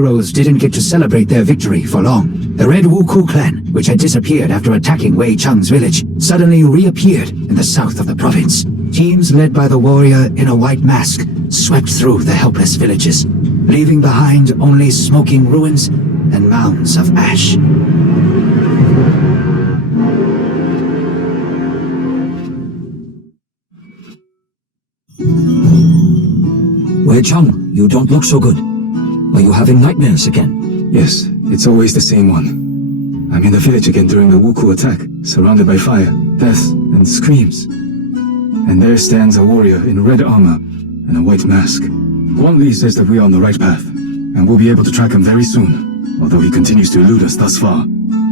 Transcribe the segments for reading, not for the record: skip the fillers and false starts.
heroes didn't get to celebrate their victory for long. The Red Wuku clan, which had disappeared after attacking Wei Cheng's village, suddenly reappeared in the south of the province. Teams led by the warrior in a white mask swept through the helpless villages, leaving behind only smoking ruins and mounds of ash. Wei Cheng, you don't look so good. Are you having nightmares again? Yes, it's always the same one. I'm in the village again during the Wuku attack, surrounded by fire, death, and screams. And there stands a warrior in red armor and a white mask. Guanli says that we are on the right path, and we'll be able to track him very soon, although he continues to elude us thus far.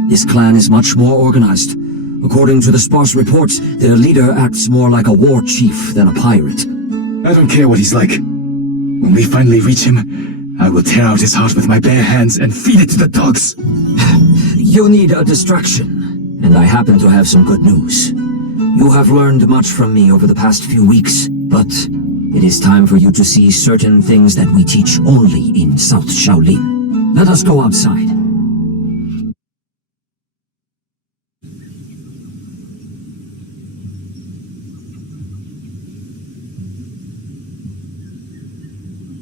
His clan is much more organized. According to the sparse reports, their leader acts more like a war chief than a pirate. I don't care what he's like. When we finally reach him, I will tear out his heart with my bare hands and feed it to the dogs. You need a distraction, and I happen to have some good news. You have learned much from me over the past few weeks, but it is time for you to see certain things that we teach only in South Shaolin. Let us go outside.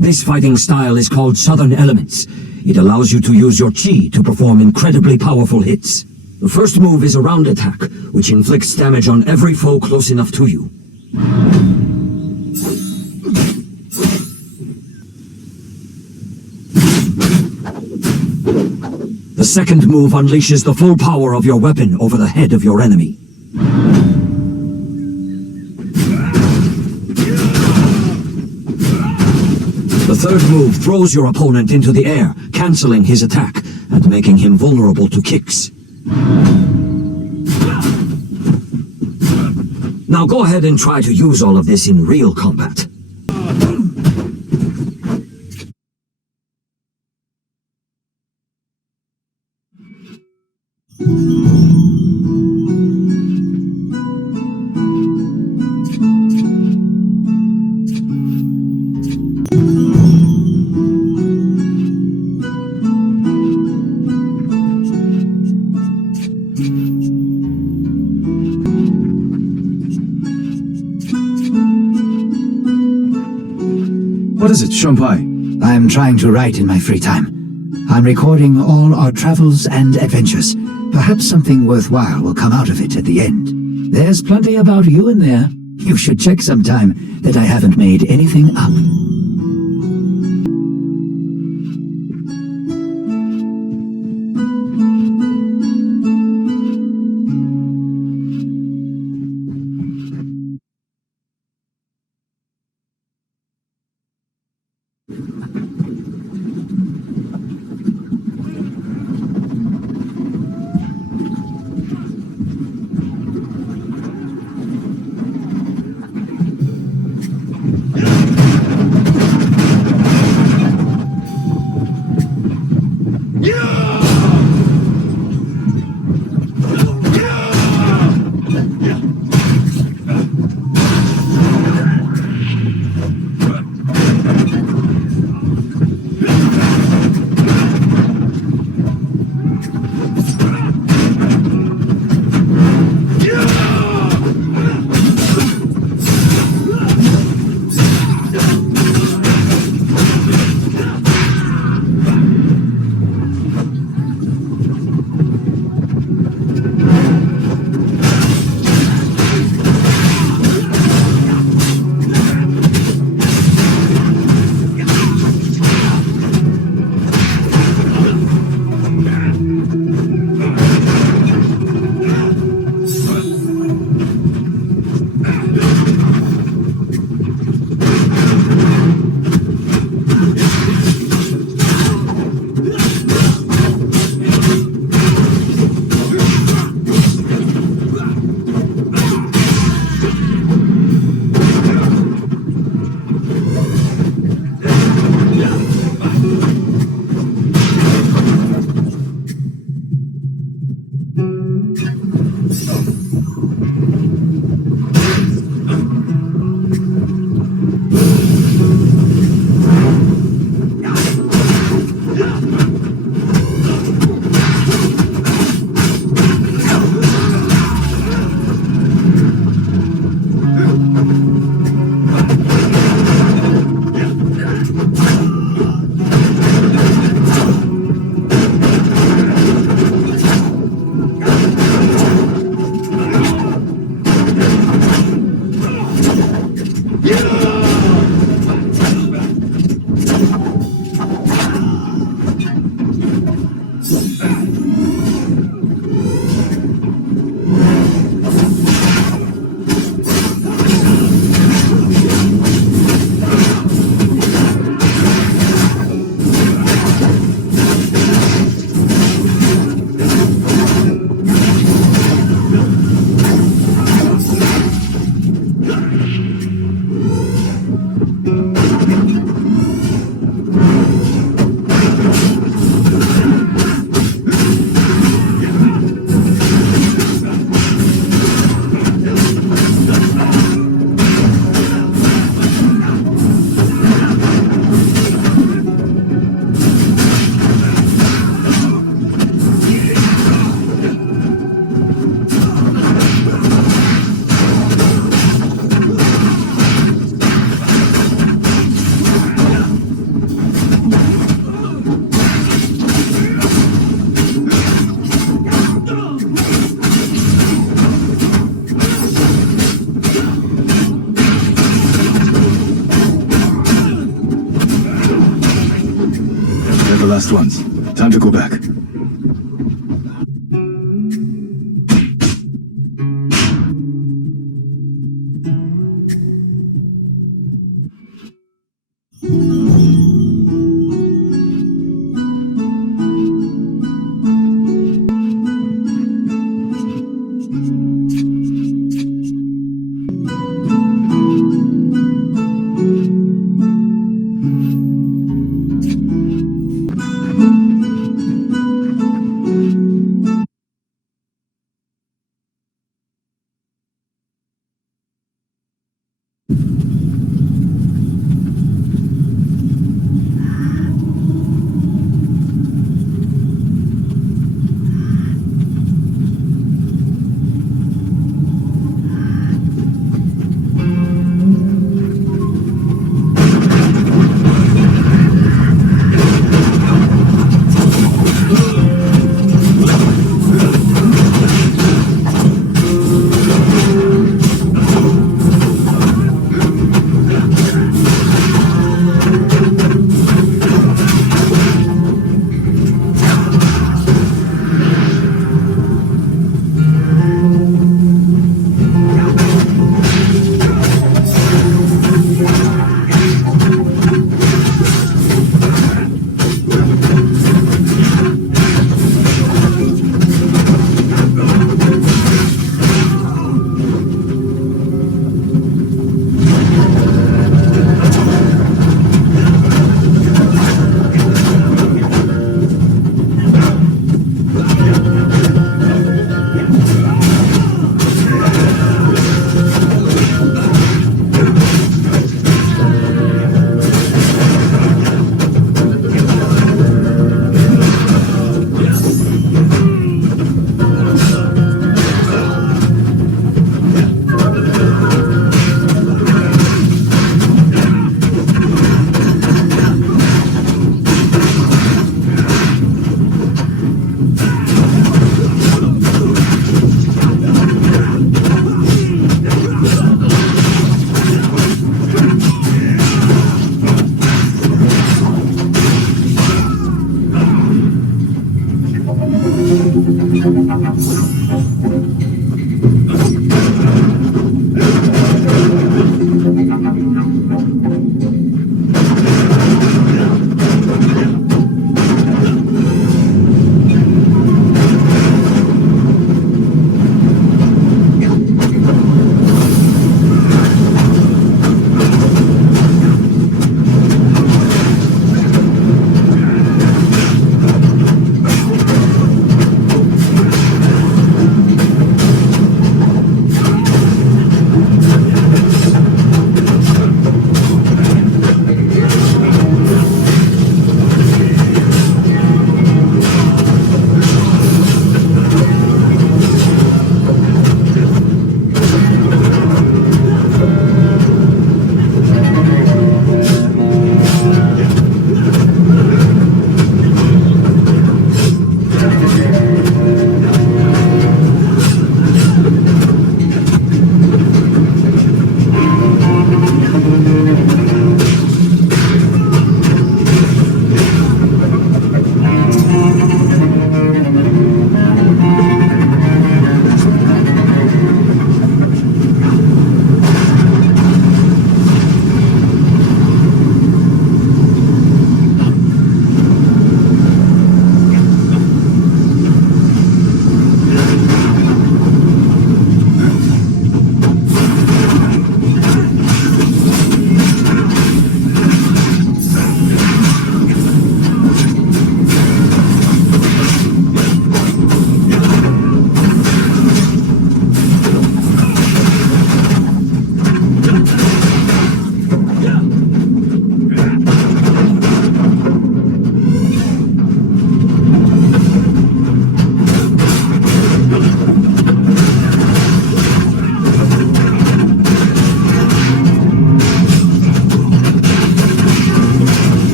This fighting style is called Southern Elements. It allows you to use your chi to perform incredibly powerful hits. The first move is a round attack, which inflicts damage on every foe close enough to you. The second move unleashes the full power of your weapon over the head of your enemy. The third move throws your opponent into the air, canceling his attack and making him vulnerable to kicks. Now go ahead and try to use all of this in real combat. What is it, Shunpai? I'm trying to write in my free time. I'm recording all our travels and adventures. Perhaps something worthwhile will come out of it at the end. There's plenty about you in there. You should check sometime that I haven't made anything up. last ones. Time to go back.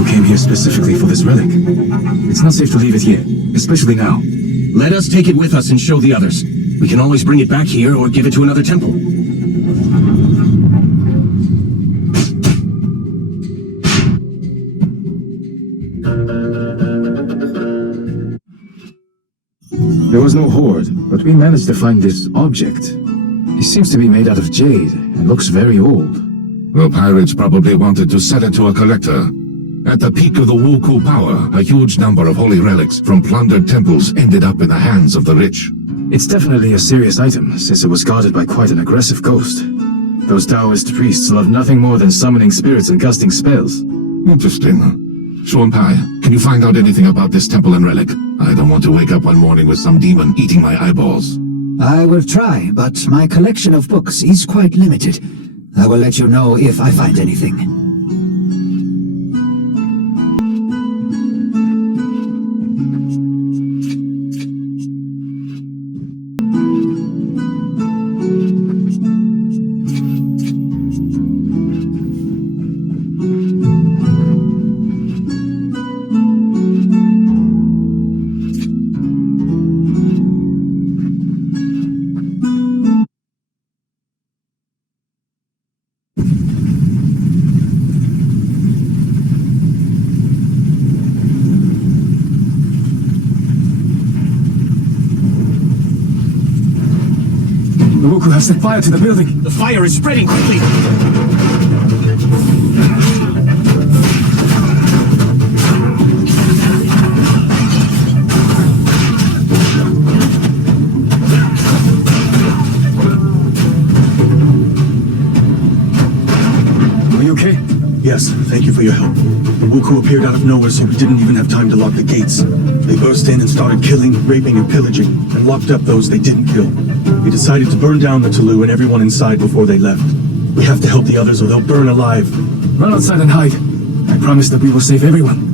Wuku came here specifically for this relic. It's not safe to leave it here, especially now. Let us take it with us and show the others. We can always bring it back here or give it to another temple. There was no hoard, but we managed to find this object. It seems to be made out of jade and looks very old. The pirates probably wanted to sell it to a collector. At the peak of the Wuku power, a huge number of holy relics from plundered temples ended up in the hands of the rich. It's definitely a serious item, since it was guarded by quite an aggressive ghost. Those Taoist priests love nothing more than summoning spirits and casting spells. Interesting. Shuanpai, can you find out anything about this temple and relic? I don't want to wake up one morning with some demon eating my eyeballs. I will try, but my collection of books is quite limited. I will let you know if I find anything. The Wuku have set fire to the building. The fire is spreading quickly! Are you okay? Yes, thank you for your help. The Wuku appeared out of nowhere, so we didn't even have time to lock the gates. They burst in and started killing, raping, and pillaging, and locked up those they didn't kill. We decided to burn down the Tulu and everyone inside before they left. We have to help the others or they'll burn alive. Run outside and hide. I promise that we will save everyone.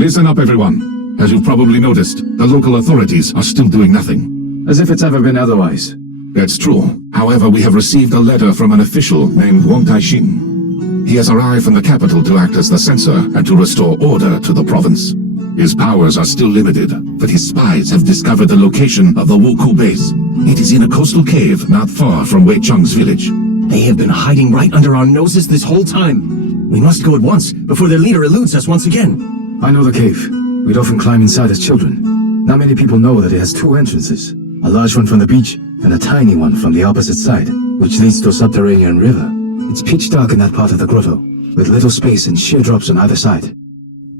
Listen up, everyone. As you've probably noticed, the local authorities are still doing nothing. As if it's ever been otherwise. That's true. However, we have received a letter from an official named Wang Taixin. He has arrived from the capital to act as the censor and to restore order to the province. His powers are still limited, but his spies have discovered the location of the Wuku base. It is in a coastal cave not far from Wei Cheng's village. They have been hiding right under our noses this whole time. We must go at once, before their leader eludes us once again. I know the cave. We'd often climb inside as children. Not many people know that it has two entrances. A large one from the beach, and a tiny one from the opposite side, which leads to a subterranean river. It's pitch dark in that part of the grotto, with little space and sheer drops on either side.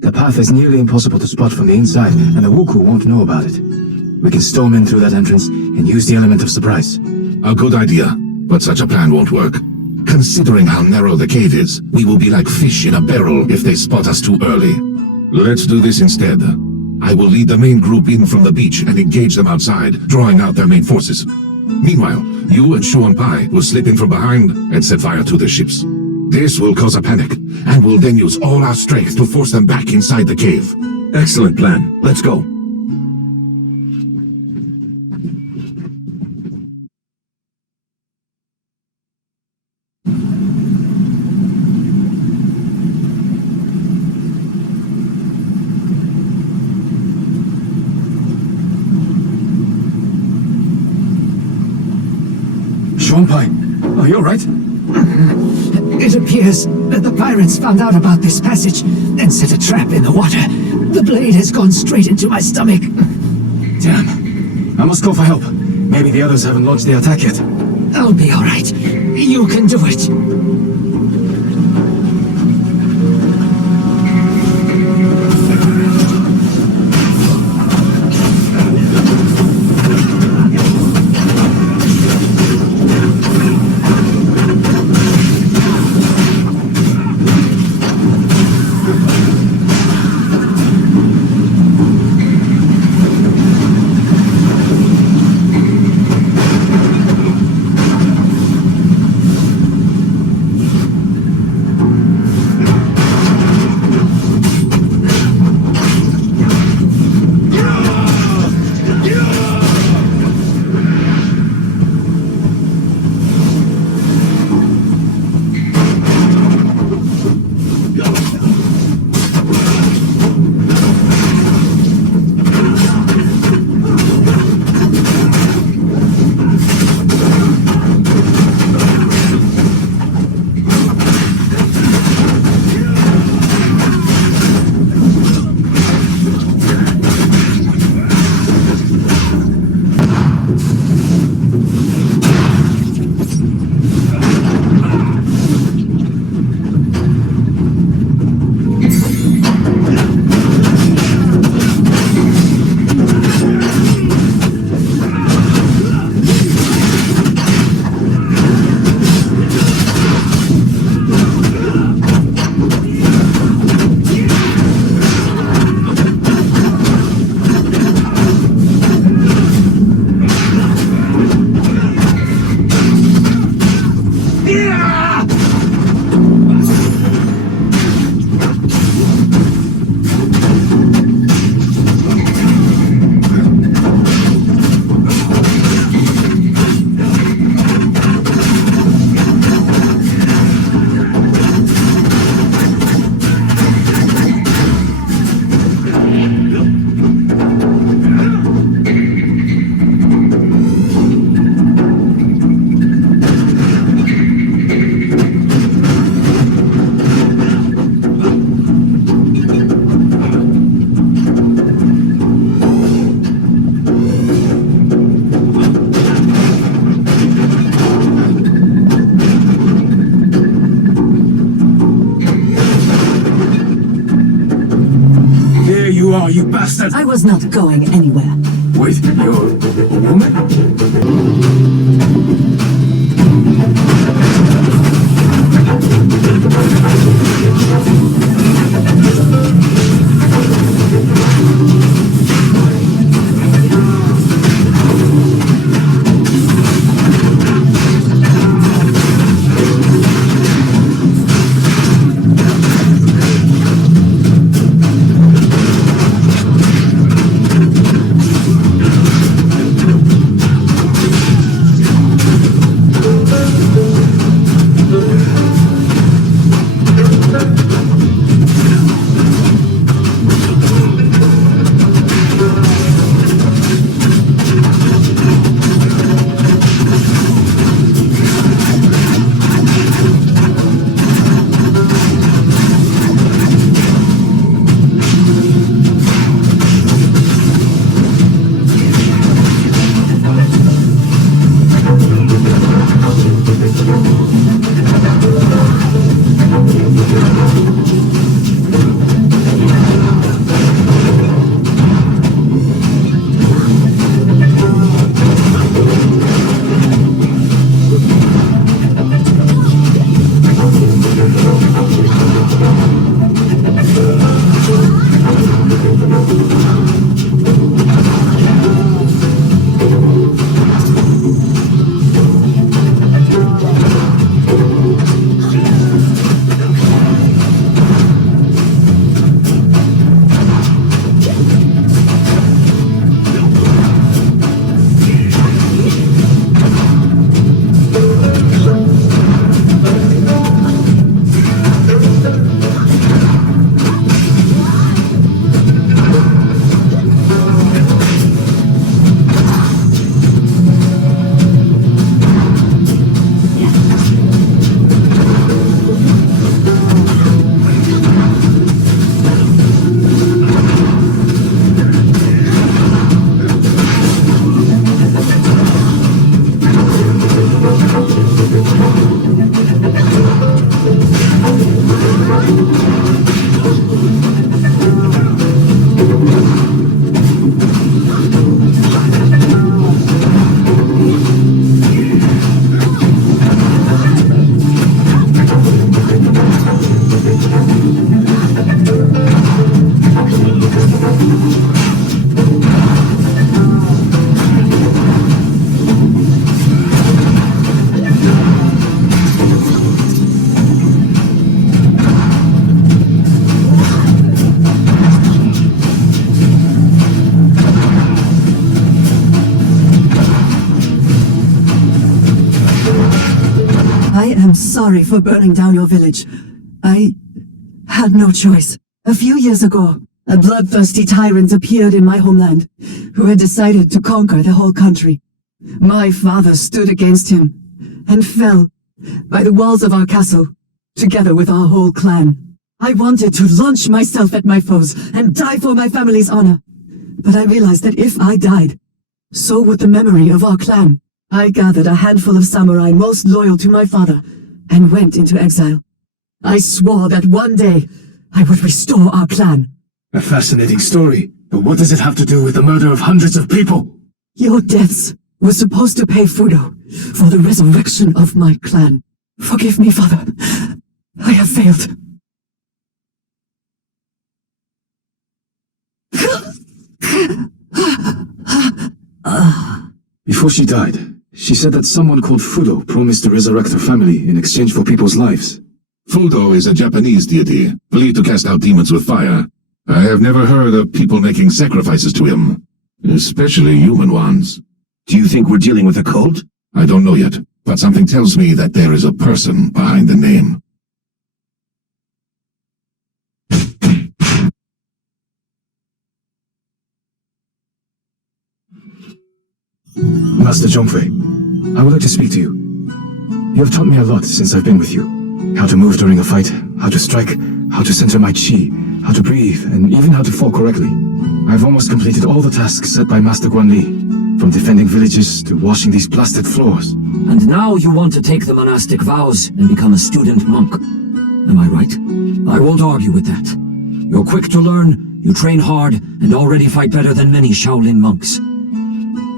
The path is nearly impossible to spot from the inside, and the Wuku won't know about it. We can storm in through that entrance and use the element of surprise. A good idea, but such a plan won't work. Considering how narrow the cave is, we will be like fish in a barrel if they spot us too early. Let's do this instead. I will lead the main group in from the beach and engage them outside, drawing out their main forces. Meanwhile, you and Shu and Pai will slip in from behind and set fire to their ships. This will cause a panic, and we'll then use all our strength to force them back inside the cave. Excellent plan. Let's go. Shuangpai, are you alright? It appears that the pirates found out about this passage and set a trap in the water. The blade has gone straight into my stomach. Damn. I must call for help. Maybe the others haven't launched the attack yet. I'll be alright. You can do it. You bastard! I was not going anywhere. Wait, you're a woman? I'm sorry for burning down your village. I had no choice. A few years ago, a bloodthirsty tyrant appeared in my homeland, who had decided to conquer the whole country. My father stood against him, and fell by the walls of our castle, together with our whole clan. I wanted to launch myself at my foes, and die for my family's honor. But I realized that if I died, so would the memory of our clan. I gathered a handful of samurai most loyal to my father, and went into exile. I swore that one day, I would restore our clan. A fascinating story, but what does it have to do with the murder of hundreds of people? Your deaths were supposed to pay Fudo for the resurrection of my clan. Forgive me, father. I have failed. Before she died, she said that someone called Fudo promised to resurrect her family in exchange for people's lives. Fudo is a Japanese deity, believed to cast out demons with fire. I have never heard of people making sacrifices to him, especially human ones. Do you think we're dealing with a cult? I don't know yet, but something tells me that there is a person behind the name. Master Zhongfei, I would like to speak to you. You have taught me a lot since I've been with you. How to move during a fight, how to strike, how to center my chi, how to breathe, and even how to fall correctly. I've almost completed all the tasks set by Master Guanli, from defending villages to washing these plastered floors. And now you want to take the monastic vows and become a student monk. Am I right? I won't argue with that. You're quick to learn, you train hard, and already fight better than many Shaolin monks.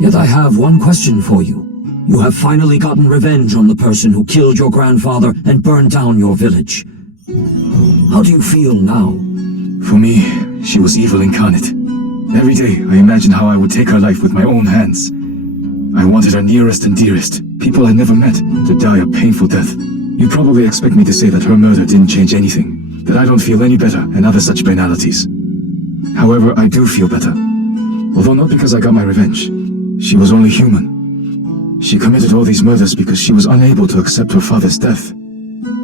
Yet I have one question for you. You have finally gotten revenge on the person who killed your grandfather and burned down your village. How do you feel now? For me, she was evil incarnate. Every day, I imagined how I would take her life with my own hands. I wanted her nearest and dearest, people I never met, to die a painful death. You probably expect me to say that her murder didn't change anything, that I don't feel any better, and other such banalities. However, I do feel better. Although not because I got my revenge. She was only human. She committed all these murders because she was unable to accept her father's death.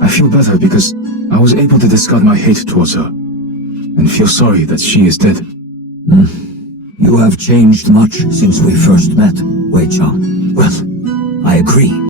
I feel better because I was able to discard my hate towards her, and feel sorry that she is dead. You have changed much since we first met, Wei Cheng. Well, I agree.